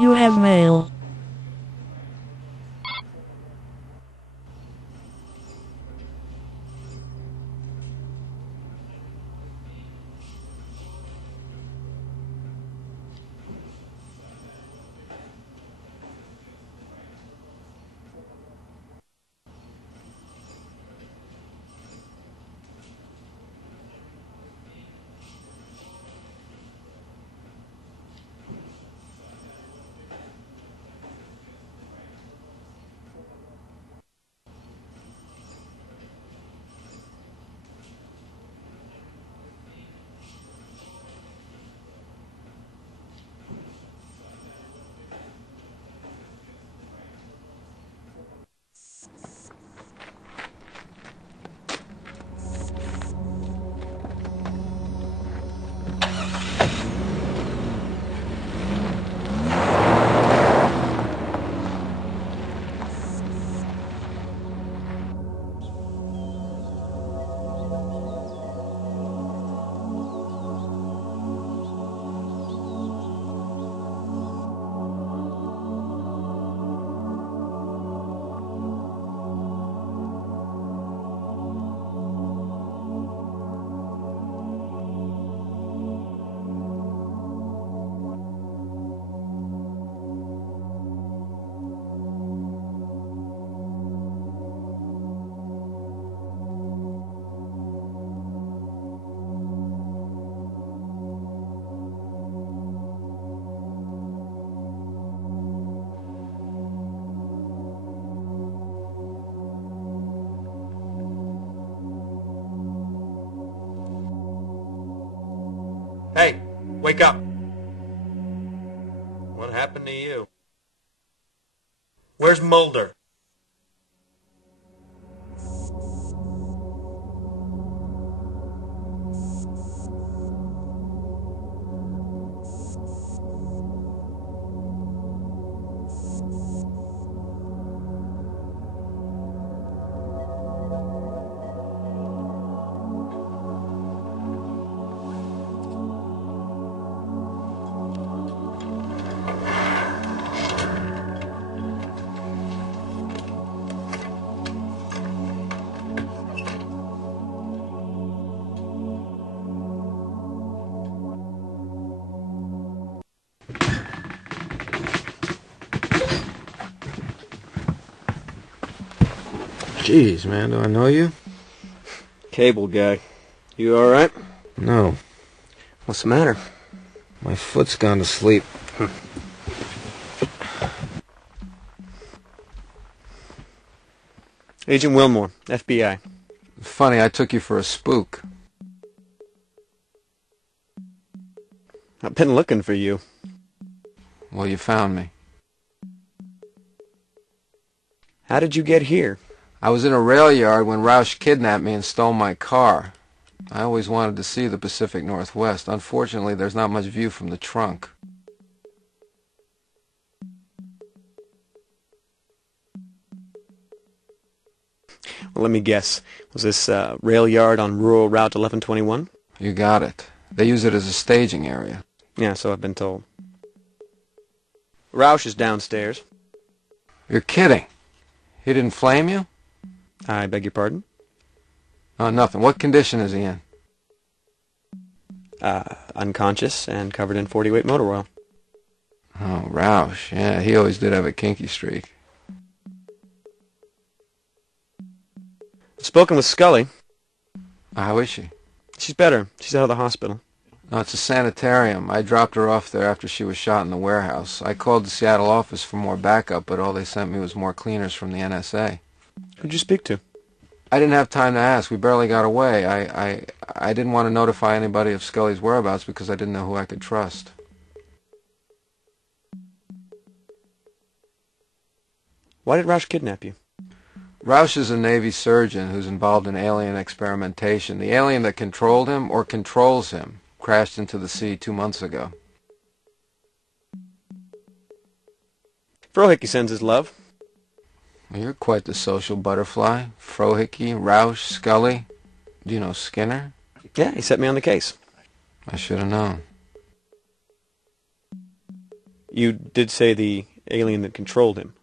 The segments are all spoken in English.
You have mail. Hey, wake up. What happened to you? Where's Mulder? Jeez, man, do I know you? Cable guy. You alright? No. What's the matter? My foot's gone to sleep. Agent Willmore, FBI. Funny, I took you for a spook. I've been looking for you. Well, you found me. How did you get here? I was in a rail yard when Roush kidnapped me and stole my car. I always wanted to see the Pacific Northwest. Unfortunately, there's not much view from the trunk. Well, let me guess. Was this rail yard on rural Route 1121? You got it. They use it as a staging area. Yeah, so I've been told. Roush is downstairs. You're kidding. He didn't flame you? I beg your pardon? Oh, nothing. What condition is he in? Unconscious and covered in 40-weight motor oil. Oh, Roush. Yeah, he always did have a kinky streak. I've spoken with Scully. How is she? She's better. She's out of the hospital. No, it's a sanitarium. I dropped her off there after she was shot in the warehouse. I called the Seattle office for more backup, but all they sent me was more cleaners from the NSA. Who'd you speak to? I didn't have time to ask. We barely got away. I didn't want to notify anybody of Scully's whereabouts because I didn't know who I could trust. Why did Roush kidnap you? Roush is a Navy surgeon who's involved in alien experimentation. The alien that controlled him, or controls him, crashed into the sea 2 months ago. Frohickey sends his love. Well, you're quite the social butterfly. Frohickey, Roush, Scully. Do you know Skinner? Yeah, he set me on the case. I should have known. You did say the alien that controlled him.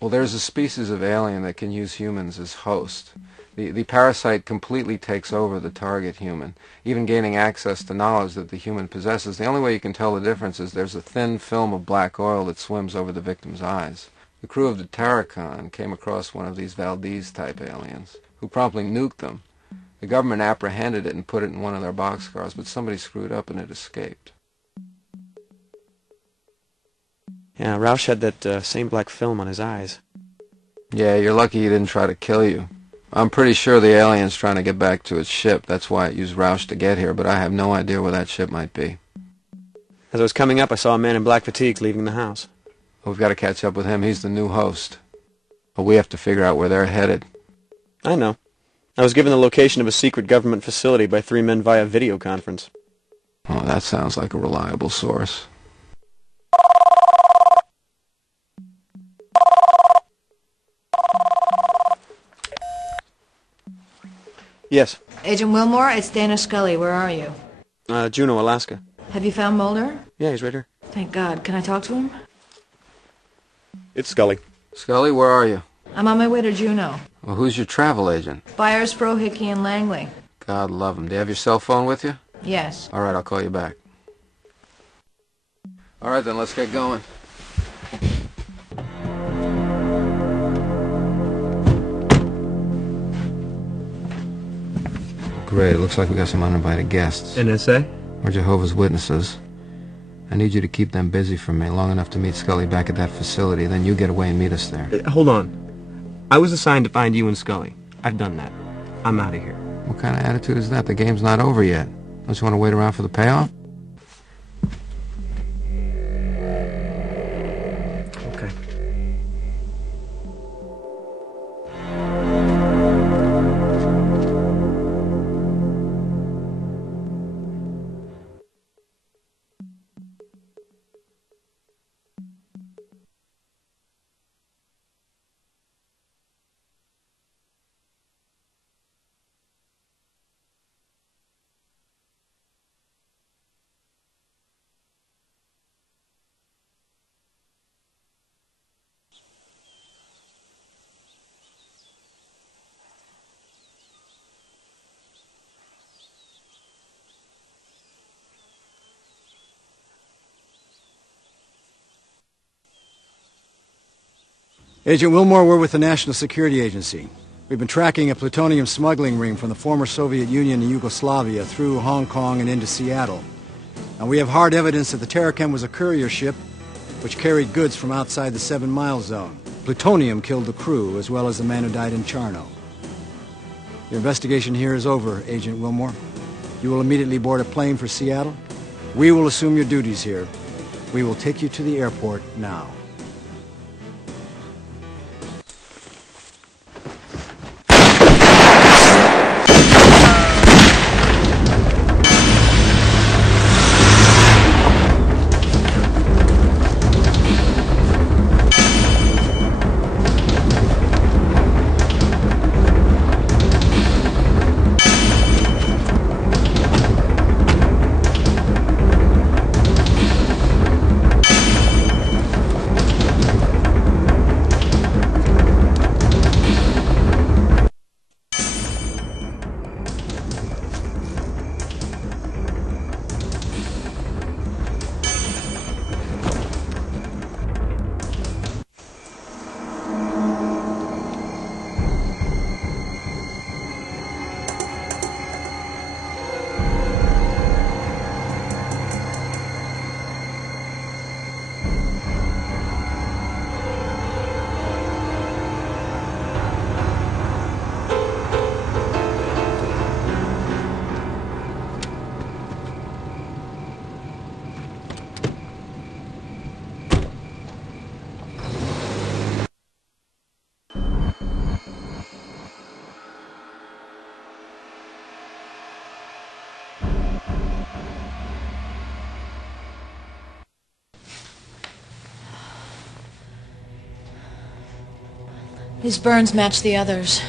Well, there's a species of alien that can use humans as host. The parasite completely takes over the target human, even gaining access to knowledge that the human possesses. The only way you can tell the difference is there's a thin film of black oil that swims over the victim's eyes. The crew of the Tarragon came across one of these Valdez-type aliens, who promptly nuked them. The government apprehended it and put it in one of their boxcars, but somebody screwed up and it escaped. Yeah, Roush had that same black film on his eyes. Yeah, you're lucky he didn't try to kill you. I'm pretty sure the alien's trying to get back to its ship. That's why it used Roush to get here, but I have no idea where that ship might be. As I was coming up, I saw a man in black fatigues leaving the house. We've got to catch up with him. He's the new host. But we have to figure out where they're headed. I know. I was given the location of a secret government facility by 3 men via video conference. Oh, that sounds like a reliable source. Yes. Agent Willmore, it's Dana Scully. Where are you? Juneau, Alaska. Have you found Mulder? Yeah, he's right here. Thank God. Can I talk to him? It's Scully. Scully, where are you? I'm on my way to Juneau. Well, who's your travel agent? Byers, Frohickey, and Langley. God love him. Do you have your cell phone with you? Yes. All right, I'll call you back. All right, then, let's get going. Great, it looks like we got some uninvited guests. NSA? Or Jehovah's Witnesses. I need you to keep them busy for me long enough to meet Scully back at that facility, then you get away and meet us there. Hold on. I was assigned to find you and Scully. I've done that. I'm out of here. What kind of attitude is that? The game's not over yet. Don't you want to wait around for the payoff? Okay. Agent Willmore, we're with the National Security Agency. We've been tracking a plutonium smuggling ring from the former Soviet Union and Yugoslavia through Hong Kong and into Seattle. Now, we have hard evidence that the Terrachem was a courier ship which carried goods from outside the 7-mile zone. Plutonium killed the crew, as well as the man who died in Charno. Your investigation here is over, Agent Willmore. You will immediately board a plane for Seattle. We will assume your duties here. We will take you to the airport now. His burns match the others.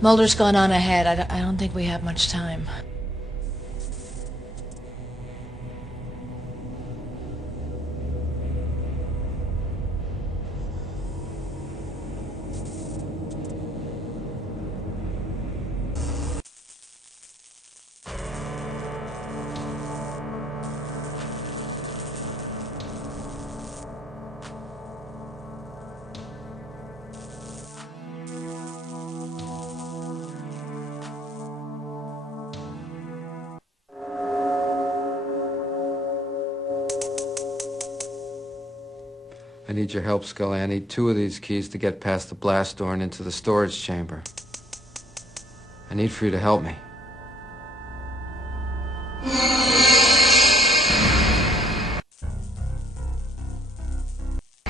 Mulder's gone on ahead. I don't think we have much time. I need your help, Scully. I need 2 of these keys to get past the blast door and into the storage chamber. I need for you to help me.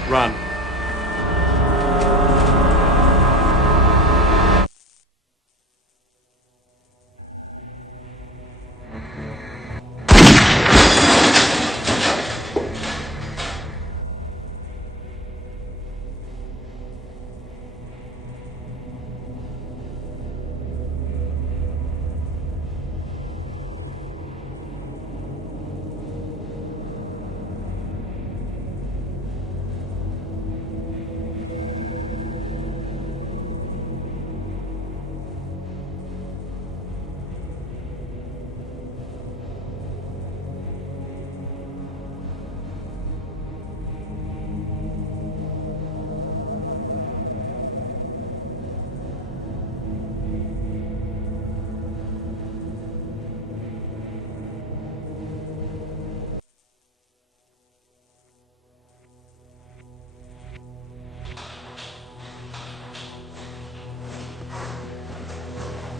Run.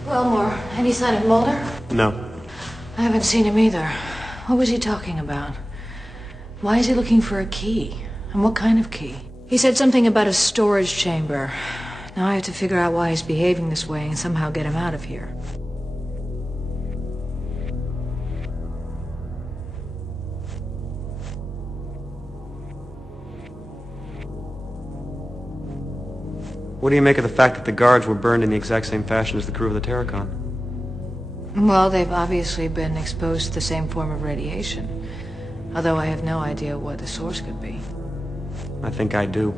Willmore, any sign of Mulder? No. I haven't seen him either. What was he talking about? Why is he looking for a key? And what kind of key? He said something about a storage chamber. Now I have to figure out why he's behaving this way and somehow get him out of here. What do you make of the fact that the guards were burned in the exact same fashion as the crew of the Terracon? Well, they've obviously been exposed to the same form of radiation. Although I have no idea what the source could be. I think I do.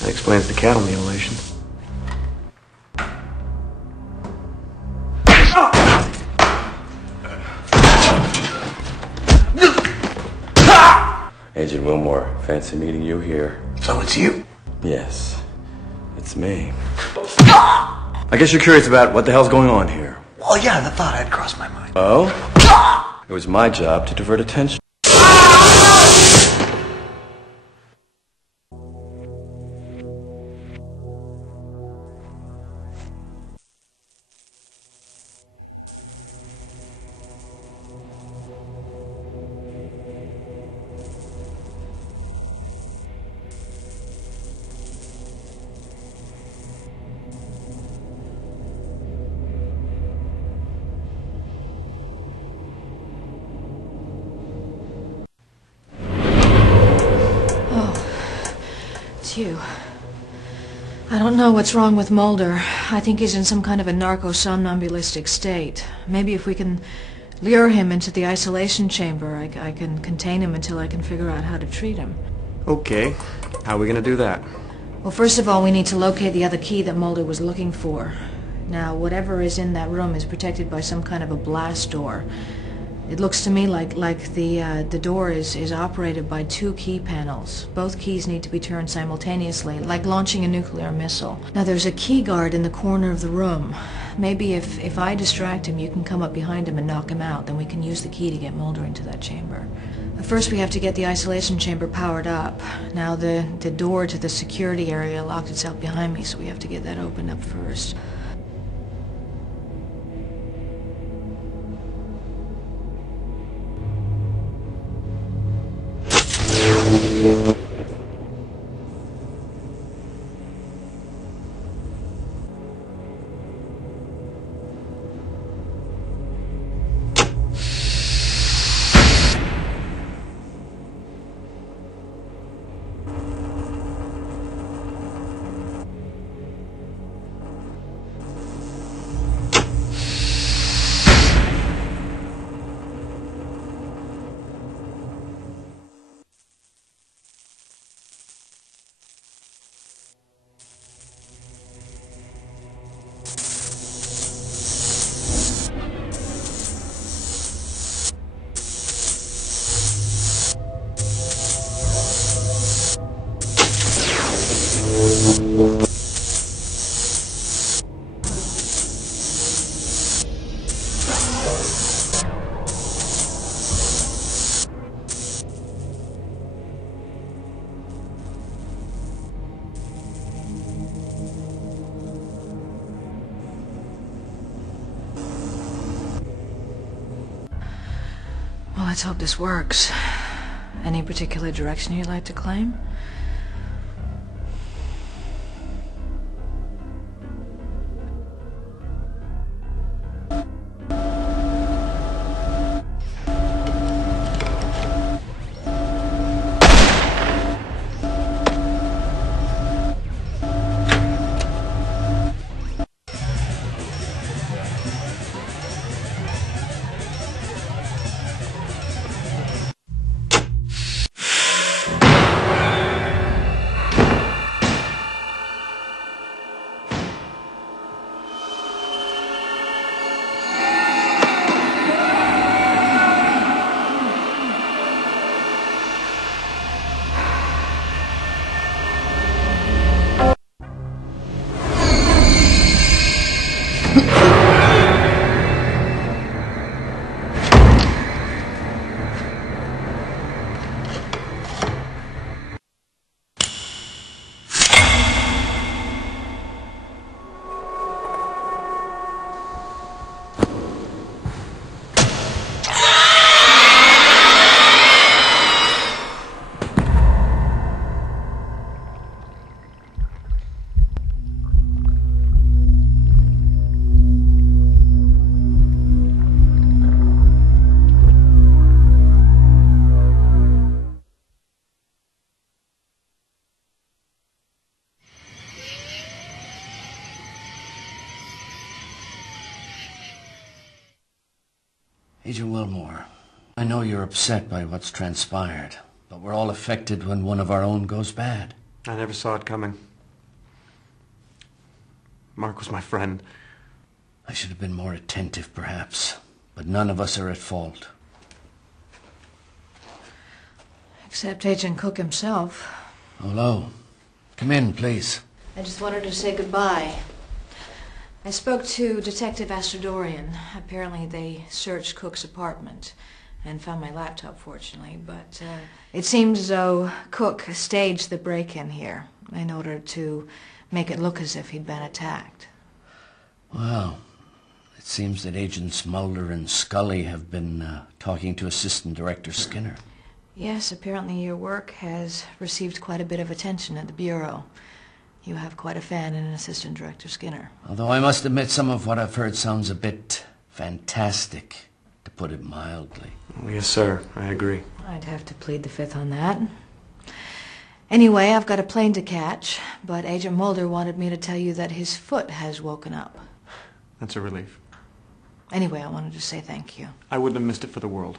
That explains the cattle mutilation. Agent Willmore, fancy meeting you here. So it's you? Yes, it's me. I guess you're curious about what the hell's going on here. Well, yeah, the thought had crossed my mind. Oh? It was my job to divert attention. It's you. I don't know what's wrong with Mulder. I think he's in some kind of a narco-somnambulistic state. Maybe if we can lure him into the isolation chamber, I can contain him until I can figure out how to treat him. Okay. How are we gonna do that? Well, first of all, we need to locate the other key that Mulder was looking for. Now, whatever is in that room is protected by some kind of a blast door. It looks to me like the door is operated by two key panels. Both keys need to be turned simultaneously, like launching a nuclear missile. Now there's a key guard in the corner of the room. Maybe if I distract him, you can come up behind him and knock him out. Then we can use the key to get Mulder into that chamber. But first we have to get the isolation chamber powered up. Now the door to the security area locked itself behind me, so we have to get that opened up first. Well, let's hope this works. Any particular direction you'd like to claim? Agent Willmore, I know you're upset by what's transpired, but we're all affected when one of our own goes bad. I never saw it coming. Mark was my friend. I should have been more attentive, perhaps, but none of us are at fault. Except Agent Cook himself. Hello. Come in, please. I just wanted to say goodbye. I spoke to Detective Astadourian. Apparently they searched Cook's apartment and found my laptop, fortunately, but it seems as though Cook staged the break-in here in order to make it look as if he'd been attacked. Well, it seems that Agents Mulder and Scully have been talking to Assistant Director Skinner. Yes, apparently your work has received quite a bit of attention at the Bureau. You have quite a fan in Assistant Director Skinner. Although I must admit some of what I've heard sounds a bit fantastic, to put it mildly. Yes, sir. I agree. I'd have to plead the fifth on that. Anyway, I've got a plane to catch, but Agent Mulder wanted me to tell you that his foot has woken up. That's a relief. Anyway, I wanted to say thank you. I wouldn't have missed it for the world.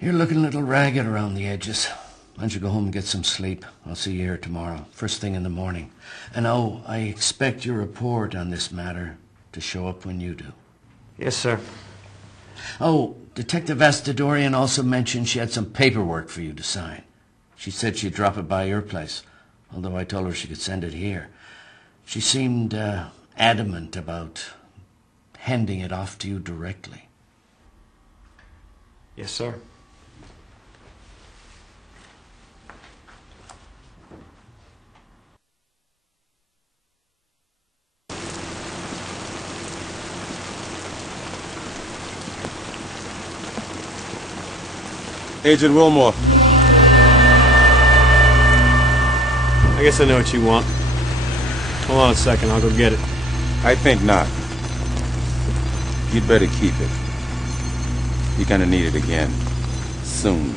You're looking a little ragged around the edges. Why don't you go home and get some sleep? I'll see you here tomorrow, first thing in the morning. And I expect your report on this matter to show up when you do. Yes, sir. Oh, Detective Astadourian also mentioned she had some paperwork for you to sign. She said she'd drop it by your place, although I told her she could send it here. She seemed adamant about handing it off to you directly. Yes, sir. Agent Willmore. I guess I know what you want. Hold on a second, I'll go get it. I think not. You'd better keep it. You're gonna need it again. Soon.